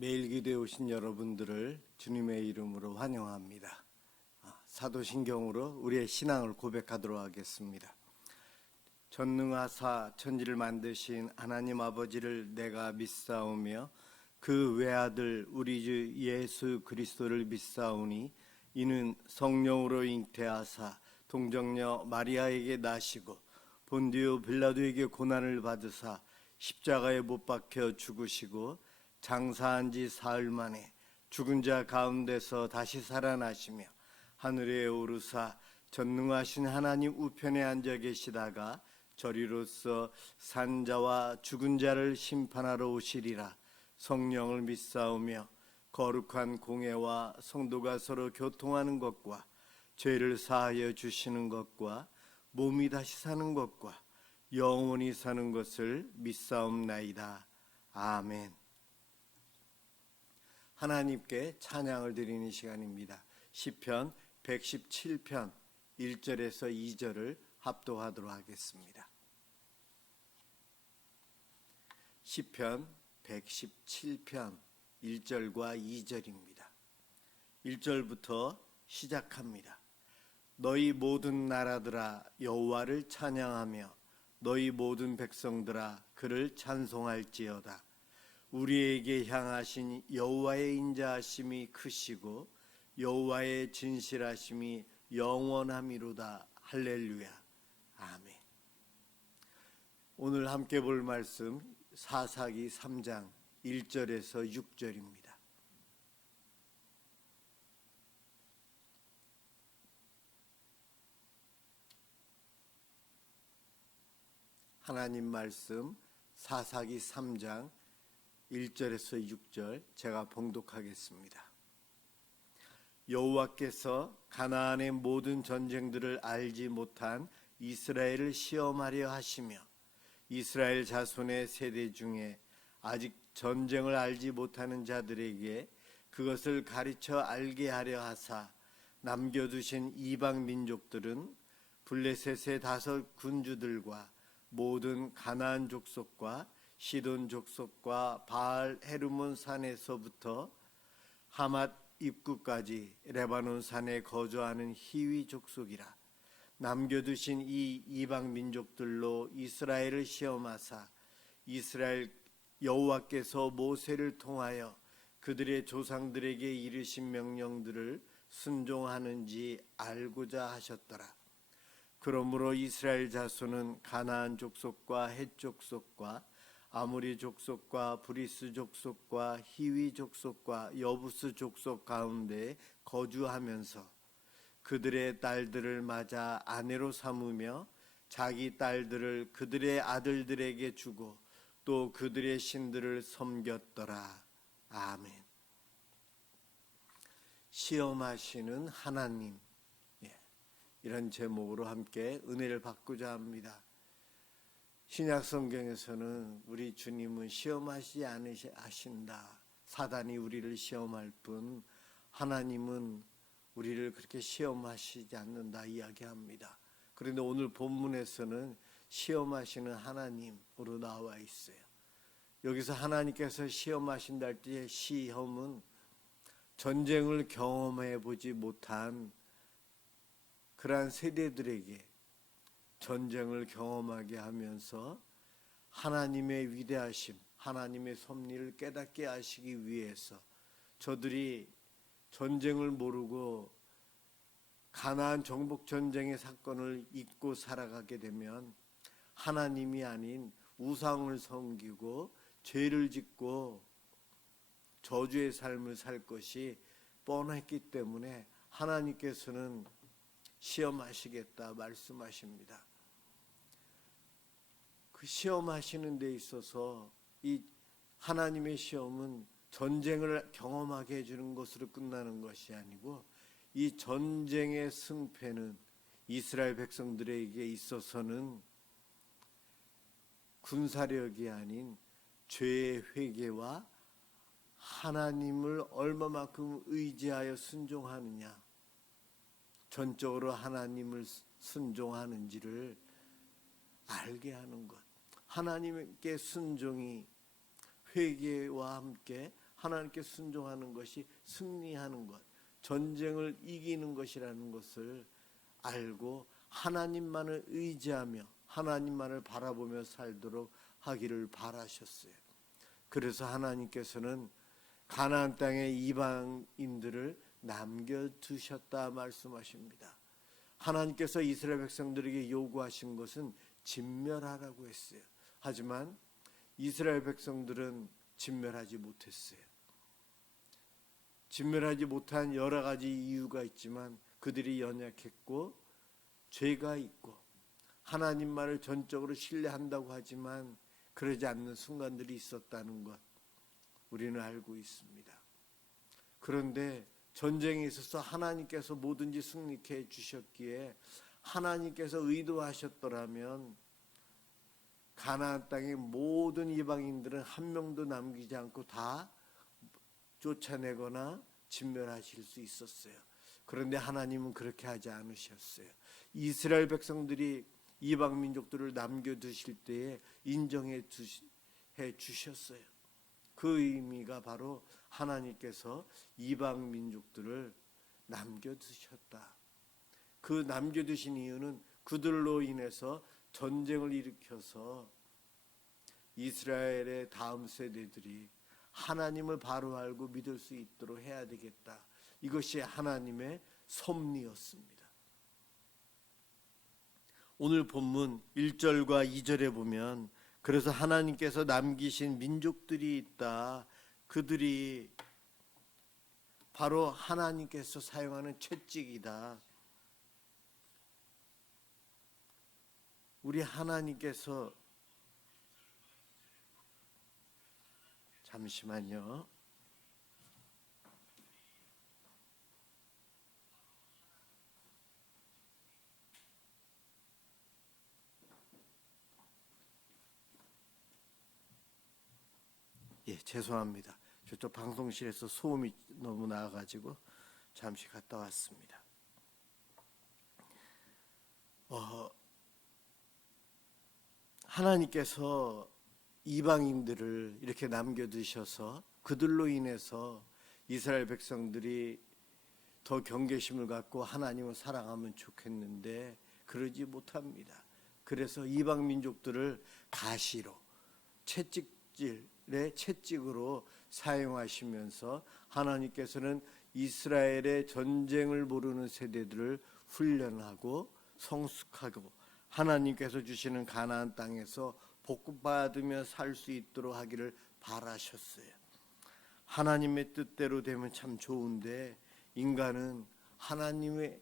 매일 기도에 오신 여러분들을 주님의 이름으로 환영합니다. 사도신경으로 우리의 신앙을 고백하도록 하겠습니다. 전능하사 천지를 만드신 하나님 아버지를 내가 믿사오며 그 외아들 우리 주 예수 그리스도를 믿사오니 이는 성령으로 잉태하사 동정녀 마리아에게 나시고 본디오 빌라도에게 고난을 받으사 십자가에 못 박혀 죽으시고 장사한 지 사흘 만에 죽은 자 가운데서 다시 살아나시며 하늘에 오르사 전능하신 하나님 우편에 앉아 계시다가 저리로서 산자와 죽은 자를 심판하러 오시리라. 성령을 믿사오며 거룩한 공회와 성도가 서로 교통하는 것과 죄를 사하여 주시는 것과 몸이 다시 사는 것과 영원히 사는 것을 믿사옵나이다. 아멘. 하나님께 찬양을 드리는 시간입니다. 시편 117편 1절에서 2절을 합독하도록 하겠습니다. 시편 117편 1절과 2절입니다. 1절부터 시작합니다. 너희 모든 나라들아 여호와를 찬양하며 너희 모든 백성들아 그를 찬송할지어다. 우리에게 향하신 여호와의 인자하심이 크시고 여호와의 진실하심이 영원함이로다. 할렐루야. 아멘. 오늘 함께 볼 말씀 사사기 3장 1절에서 6절입니다. 하나님 말씀 사사기 3장 1절에서 6절 제가 봉독하겠습니다. 여호와께서 가나안의 모든 전쟁들을 알지 못한 이스라엘을 시험하려 하시며 이스라엘 자손의 세대 중에 아직 전쟁을 알지 못하는 자들에게 그것을 가르쳐 알게 하려 하사 남겨두신 이방 민족들은 블레셋의 5 군주들과 모든 가나안 족속과 시돈 족속과 바알 헤르몬 산에서부터 하맛 입구까지 레바논 산에 거주하는 히위 족속이라. 남겨두신 이 이방 민족들로 이스라엘을 시험하사 이스라엘 여호와께서 모세를 통하여 그들의 조상들에게 이르신 명령들을 순종하는지 알고자 하셨더라. 그러므로 이스라엘 자손은 가나안 족속과 헷 족속과 아모리 족속과 브리스 족속과 히위 족속과 여부스 족속 가운데 거주하면서 그들의 딸들을 맞아 아내로 삼으며 자기 딸들을 그들의 아들들에게 주고 또 그들의 신들을 섬겼더라. 아멘. 시험하시는 하나님, 이런 제목으로 함께 은혜를 받고자 합니다. 신약 성경에서는 우리 주님은 시험하시지 않으신다. 사단이 우리를 시험할 뿐 하나님은 우리를 그렇게 시험하시지 않는다 이야기합니다. 그런데 오늘 본문에서는 시험하시는 하나님으로 나와 있어요. 여기서 하나님께서 시험하신다 할 때 시험은 전쟁을 경험해 보지 못한 그러한 세대들에게 전쟁을 경험하게 하면서 하나님의 위대하심, 하나님의 섭리를 깨닫게 하시기 위해서 저들이 전쟁을 모르고 가나안 정복 전쟁의 사건을 잊고 살아가게 되면 하나님이 아닌 우상을 섬기고 죄를 짓고 저주의 삶을 살 것이 뻔했기 때문에 하나님께서는 시험하시겠다 말씀하십니다. 그 시험하시는 데 있어서 이 하나님의 시험은 전쟁을 경험하게 해주는 것으로 끝나는 것이 아니고 이 전쟁의 승패는 이스라엘 백성들에게 있어서는 군사력이 아닌 죄의 회개와 하나님을 얼마만큼 의지하여 순종하느냐, 전적으로 하나님을 순종하는지를 알게 하는 것. 하나님께 순종이 회개와 함께 하나님께 순종하는 것이 승리하는 것, 전쟁을 이기는 것이라는 것을 알고 하나님만을 의지하며 하나님만을 바라보며 살도록 하기를 바라셨어요. 그래서 하나님께서는 가나안 땅에 이방인들을 남겨두셨다 말씀하십니다. 하나님께서 이스라엘 백성들에게 요구하신 것은 진멸하라고 했어요. 하지만 이스라엘 백성들은 진멸하지 못했어요. 진멸하지 못한 여러 가지 이유가 있지만 그들이 연약했고 죄가 있고 하나님만을 전적으로 신뢰한다고 하지만 그러지 않는 순간들이 있었다는 것 우리는 알고 있습니다. 그런데 전쟁에 있어서 하나님께서 뭐든지 승리케 해주셨기에 하나님께서 의도하셨더라면 가나안 땅의 모든 이방인들은 한 명도 남기지 않고 다 쫓아내거나 진멸하실 수 있었어요. 그런데 하나님은 그렇게 하지 않으셨어요. 이스라엘 백성들이 이방 민족들을 남겨두실 때에 인정해 주셨어요. 그 의미가 바로 하나님께서 이방 민족들을 남겨두셨다. 그 남겨두신 이유는 그들로 인해서 전쟁을 일으켜서 이스라엘의 다음 세대들이 하나님을 바로 알고 믿을 수 있도록 해야 되겠다. 이것이 하나님의 섭리였습니다. 오늘 본문 1절과 2절에 보면 그래서 하나님께서 남기신 민족들이 있다. 그들이 바로 하나님께서 사용하는 채찍이다. 우리 하나님께서 잠시만요. 예, 죄송합니다. 저쪽 방송실에서 소음이 너무 나와가지고 잠시 갔다 왔습니다. 하나님께서 이방인들을 이렇게 남겨두셔서 그들로 인해서 이스라엘 백성들이 더 경계심을 갖고 하나님을 사랑하면 좋겠는데 그러지 못합니다. 그래서 이방 민족들을 가시로 채찍질의 채찍으로 사용하시면서 하나님께서는 이스라엘의 전쟁을 모르는 세대들을 훈련하고 성숙하고 하나님께서 주시는 가나안 땅에서 복받으며 살 수 있도록 하기를 바라셨어요. 하나님의 뜻대로 되면 참 좋은데 인간은 하나님의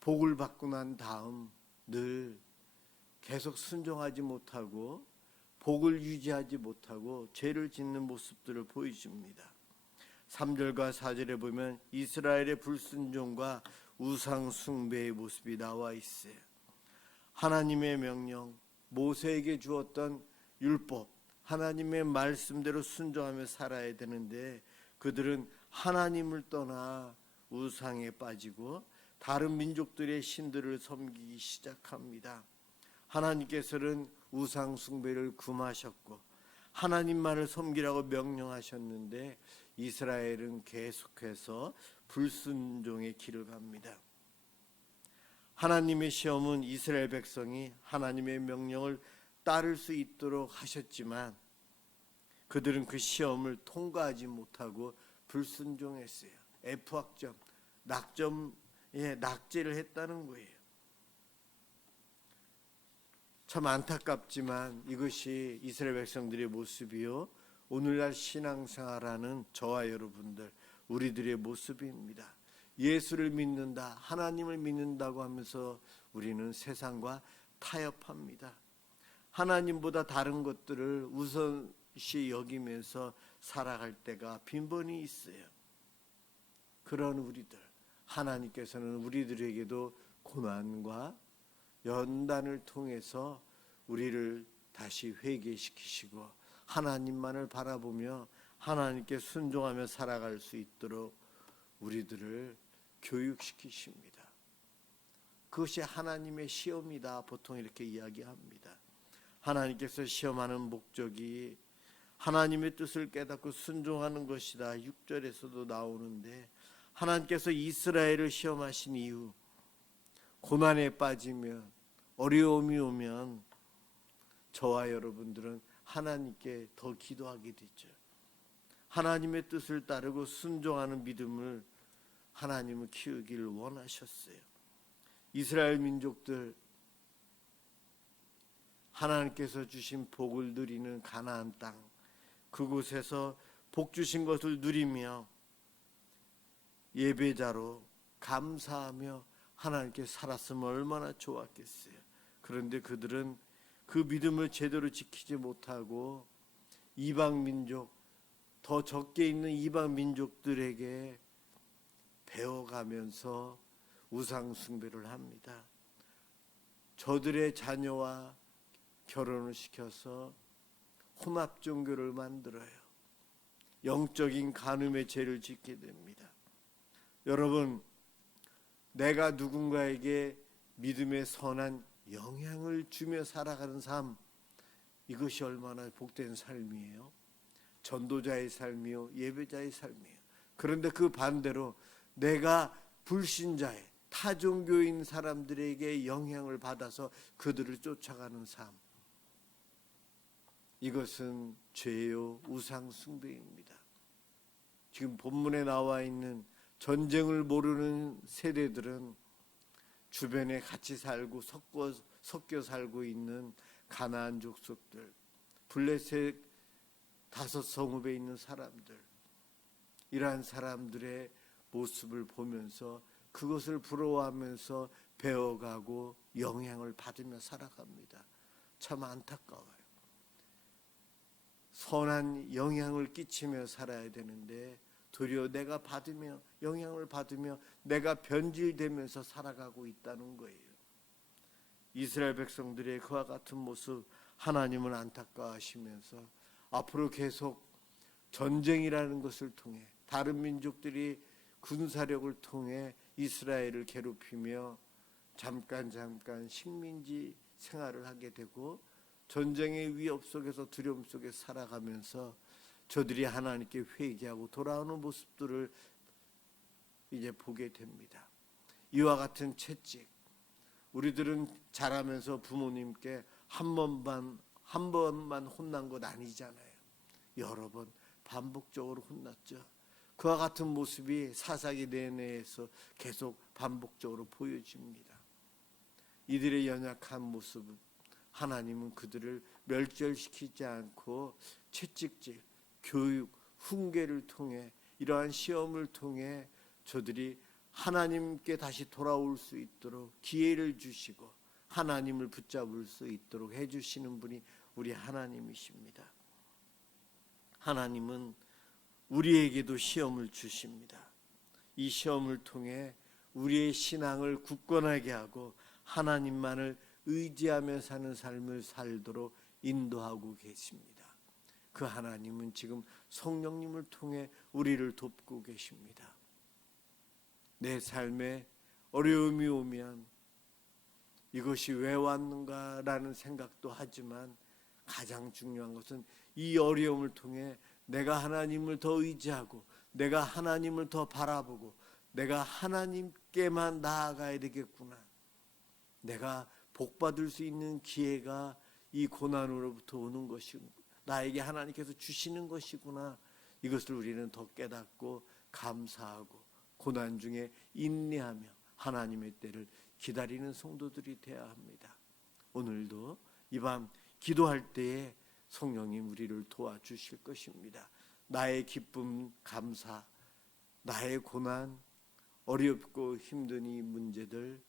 복을 받고 난 다음 늘 계속 순종하지 못하고 복을 유지하지 못하고 죄를 짓는 모습들을 보여줍니다. 3절과 4절에 보면 이스라엘의 불순종과 우상 숭배의 모습이 나와 있어요. 하나님의 명령, 모세에게 주었던 율법, 하나님의 말씀대로 순종하며 살아야 되는데 그들은 하나님을 떠나 우상에 빠지고 다른 민족들의 신들을 섬기기 시작합니다. 하나님께서는 우상 숭배를 금하셨고 하나님만을 섬기라고 명령하셨는데 이스라엘은 계속해서 불순종의 길을 갑니다. 하나님의 시험은 이스라엘 백성이 하나님의 명령을 따를 수 있도록 하셨지만 그들은 그 시험을 통과하지 못하고 불순종했어요. F학점, 낙제를 했다는 거예요. 참 안타깝지만 이것이 이스라엘 백성들의 모습이요 오늘날 신앙생활하는 저와 여러분들 우리들의 모습입니다. 예수를 믿는다, 하나님을 믿는다고 하면서 우리는 세상과 타협합니다. 하나님보다 다른 것들을 우선시 여기면서 살아갈 때가 빈번히 있어요. 그런 우리들, 하나님께서는 우리들에게도 고난과 연단을 통해서 우리를 다시 회개시키시고 하나님만을 바라보며 하나님께 순종하며 살아갈 수 있도록 우리들을 교육시키십니다. 그것이 하나님의 시험이다 보통 이렇게 이야기합니다. 하나님께서 시험하는 목적이 하나님의 뜻을 깨닫고 순종하는 것이다. 6절에서도 나오는데, 하나님께서 이스라엘을 시험하신 이후 고난에 빠지면, 어려움이 오면 저와 여러분들은 하나님께 더 기도하게 되죠. 하나님의 뜻을 따르고 순종하는 믿음을 하나님은 키우기를 원하셨어요. 이스라엘 민족들, 하나님께서 주신 복을 누리는 가나안 땅, 그곳에서 복 주신 것을 누리며 예배자로 감사하며 하나님께 살았으면 얼마나 좋았겠어요. 그런데 그들은 그 믿음을 제대로 지키지 못하고 이방 민족, 더 적게 있는 이방 민족들에게 배워가면서 우상 숭배를 합니다. 저들의 자녀와 결혼을 시켜서 혼합 종교를 만들어요. 영적인 간음의 죄를 짓게 됩니다. 여러분, 내가 누군가에게 믿음의 선한 영향을 주며 살아가는 삶, 이것이 얼마나 복된 삶이에요. 전도자의 삶이요, 예배자의 삶이에요. 그런데 그 반대로 내가 불신자의 타종교인 사람들에게 영향을 받아서 그들을 쫓아가는 삶, 이것은 죄요, 우상 숭배입니다. 지금 본문에 나와 있는 전쟁을 모르는 세대들은 주변에 같이 살고 섞여 살고 있는 가나안 족속들, 블레셋 5성읍에 있는 사람들, 이러한 사람들의 모습을 보면서 그것을 부러워하면서 배워가고 영향을 받으며 살아갑니다. 참 안타까워요. 선한 영향을 끼치며 살아야 되는데 도리어 내가 받으며 영향을 받으며 내가 변질되면서 살아가고 있다는 거예요. 이스라엘 백성들의 그와 같은 모습 하나님은 안타까워하시면서 앞으로 계속 전쟁이라는 것을 통해 다른 민족들이 군사력을 통해 이스라엘을 괴롭히며 잠깐 식민지 생활을 하게 되고 전쟁의 위협 속에서 두려움 속에 살아가면서 저들이 하나님께 회개하고 돌아오는 모습들을 이제 보게 됩니다. 이와 같은 채찍, 우리들은 자라면서 부모님께 한 번만 혼난 것 아니잖아요. 여러 번 반복적으로 혼났죠. 그와 같은 모습이 사사기 내내에서 계속 반복적으로 보여집니다. 이들의 연약한 모습, 하나님은 그들을 멸절시키지 않고 채찍질, 교육, 훈계를 통해 이러한 시험을 통해 저들이 하나님께 다시 돌아올 수 있도록 기회를 주시고 하나님을 붙잡을 수 있도록 해주시는 분이 우리 하나님이십니다. 하나님은 우리에게도 시험을 주십니다. 이 시험을 통해 우리의 신앙을 굳건하게 하고 하나님만을 의지하며 사는 삶을 살도록 인도하고 계십니다. 그 하나님은 지금 성령님을 통해 우리를 돕고 계십니다. 내 삶에 어려움이 오면 이것이 왜 왔는가라는 생각도 하지만 가장 중요한 것은 이 어려움을 통해 내가 하나님을 더 의지하고 내가 하나님을 더 바라보고 내가 하나님께만 나아가야 되겠구나. 내가 복받을 수 있는 기회가 이 고난으로부터 오는 것이고 나에게 하나님께서 주시는 것이구나. 이것을 우리는 더 깨닫고 감사하고 고난 중에 인내하며 하나님의 때를 기다리는 성도들이 되어야 합니다. 오늘도 이 밤 기도할 때에 성령님 우리를 도와주실 것입니다. 나의 기쁨, 감사, 나의 고난, 어렵고 힘든 이 문제들,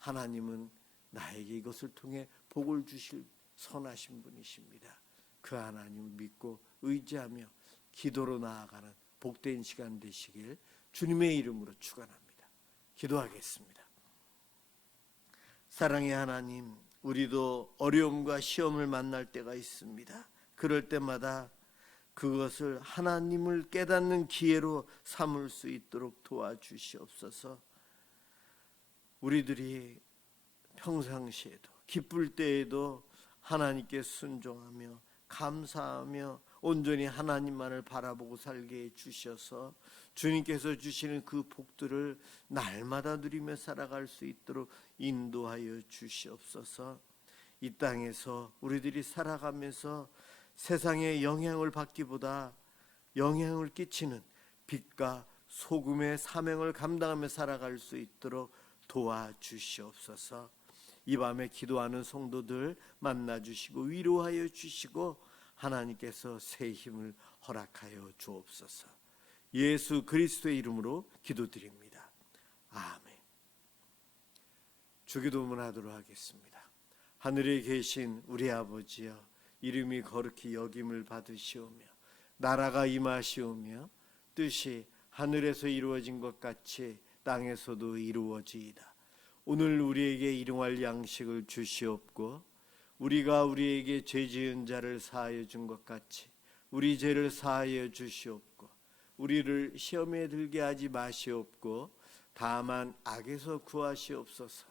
하나님은 나에게 이것을 통해 복을 주실 선하신 분이십니다. 그 하나님을 믿고 의지하며 기도로 나아가는 복된 시간 되시길 주님의 이름으로 축원합니다. 기도하겠습니다. 사랑의 하나님, 우리도 어려움과 시험을 만날 때가 있습니다. 그럴 때마다 그것을 하나님을 깨닫는 기회로 삼을 수 있도록 도와주시옵소서. 우리들이 평상시에도 기쁠 때에도 하나님께 순종하며 감사하며 온전히 하나님만을 바라보고 살게 해주셔서 주님께서 주시는 그 복들을 날마다 누리며 살아갈 수 있도록 인도하여 주시옵소서. 이 땅에서 우리들이 살아가면서 세상에 영향을 받기보다 영향을 끼치는 빛과 소금의 사명을 감당하며 살아갈 수 있도록 도와주시옵소서. 이 밤에 기도하는 성도들 만나주시고 위로하여 주시고 하나님께서 새 힘을 허락하여 주옵소서. 예수 그리스도의 이름으로 기도드립니다. 아멘. 주기도문 하도록 하겠습니다. 하늘에 계신 우리 아버지여, 이름이 거룩히 여김을 받으시오며 나라가 임하시오며 뜻이 하늘에서 이루어진 것 같이 땅에서도 이루어지이다. 오늘 우리에게 일용할 양식을 주시옵고 우리가 우리에게 죄 지은 자를 사하여 준 것 같이 우리 죄를 사하여 주시옵고 우리를 시험에 들게 하지 마시옵고 다만 악에서 구하시옵소서.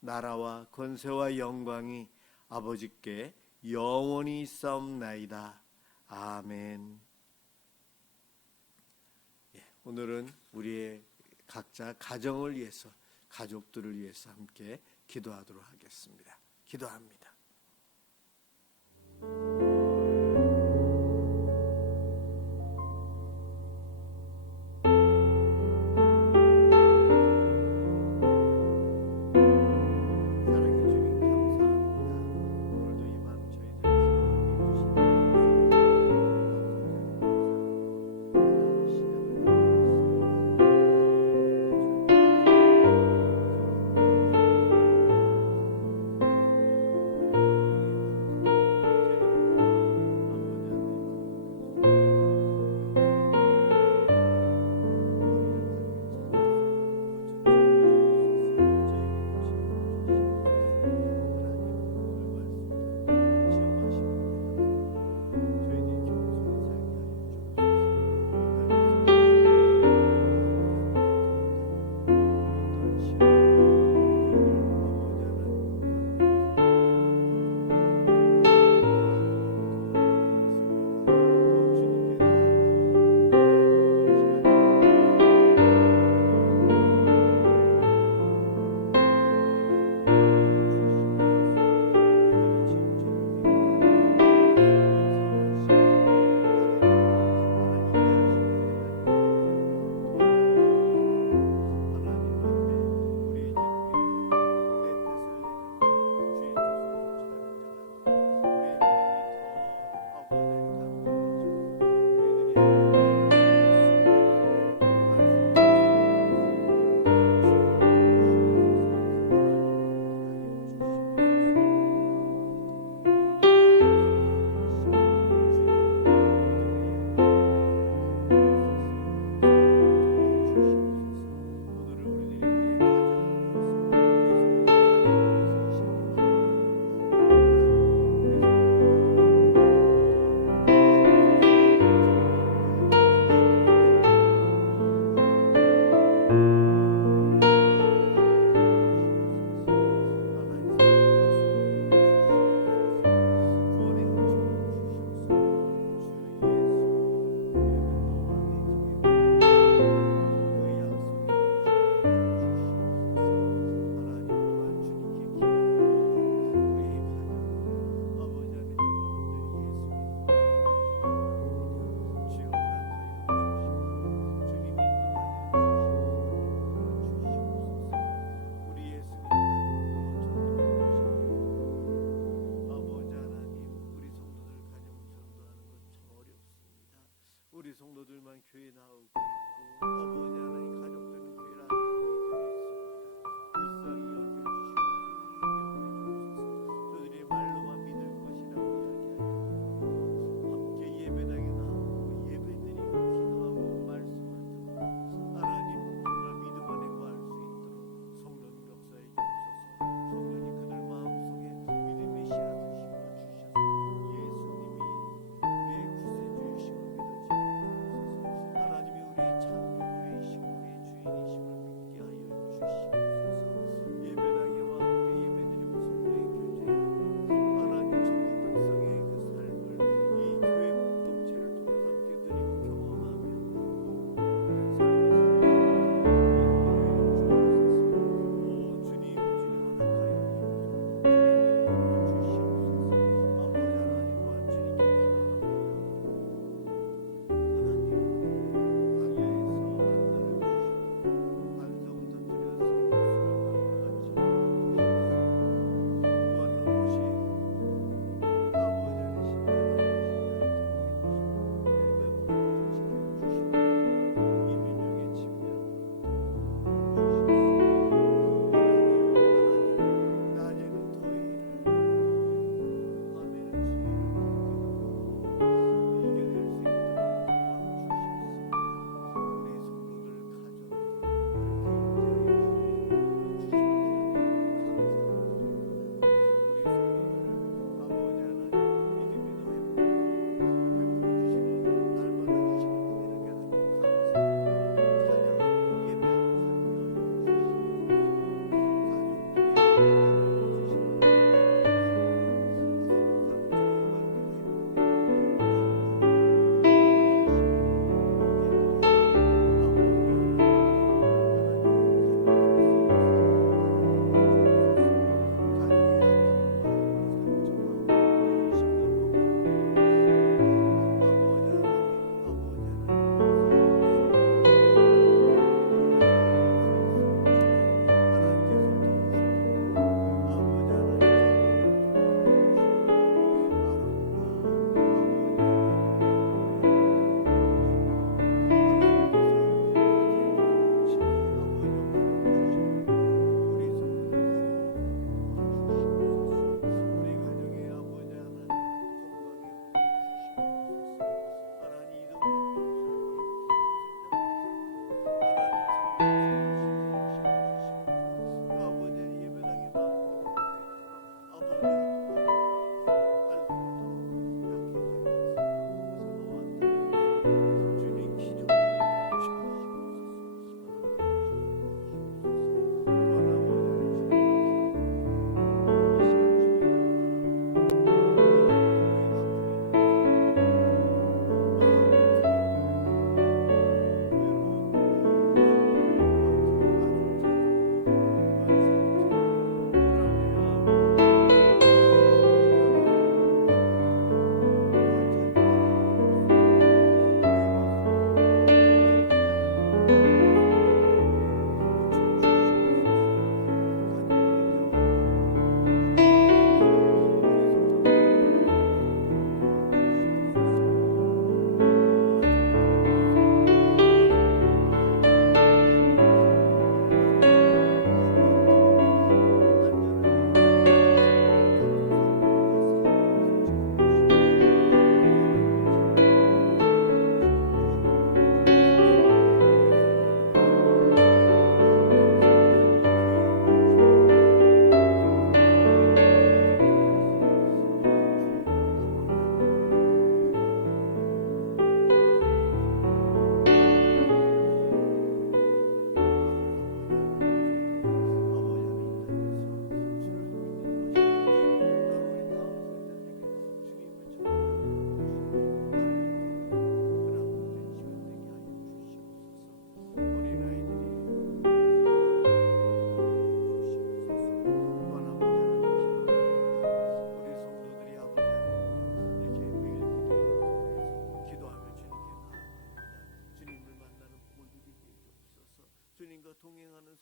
나라와 권세와 영광이 아버지께 영원히 있사옵나이다. 아멘. 오늘은 우리의 각자 가정을 위해서, 가족들을 위해서 함께 기도하도록 하겠습니다. 기도합니다. 교회 나오고 있고 아버지 하나님 가족들은 교회를 안 나오는 이들이 있습니다. 불쌍히 여겨주시고 용서해 주옵소서. 저들이 말로만 믿을 것이라고 이야기하고 함께 예배당에 나오고 예배드리고 기도하고 말씀을 듣고 하나님 정말 믿음 안에 거할 수 있도록 성령 역사해 주옵소서. 성령이 그들 마음속에 믿음의 씨앗을 심어주셔서 예수님이 우리의 구세주이시고 믿어지게 하나님이 우리의 창조주이시고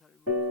삶을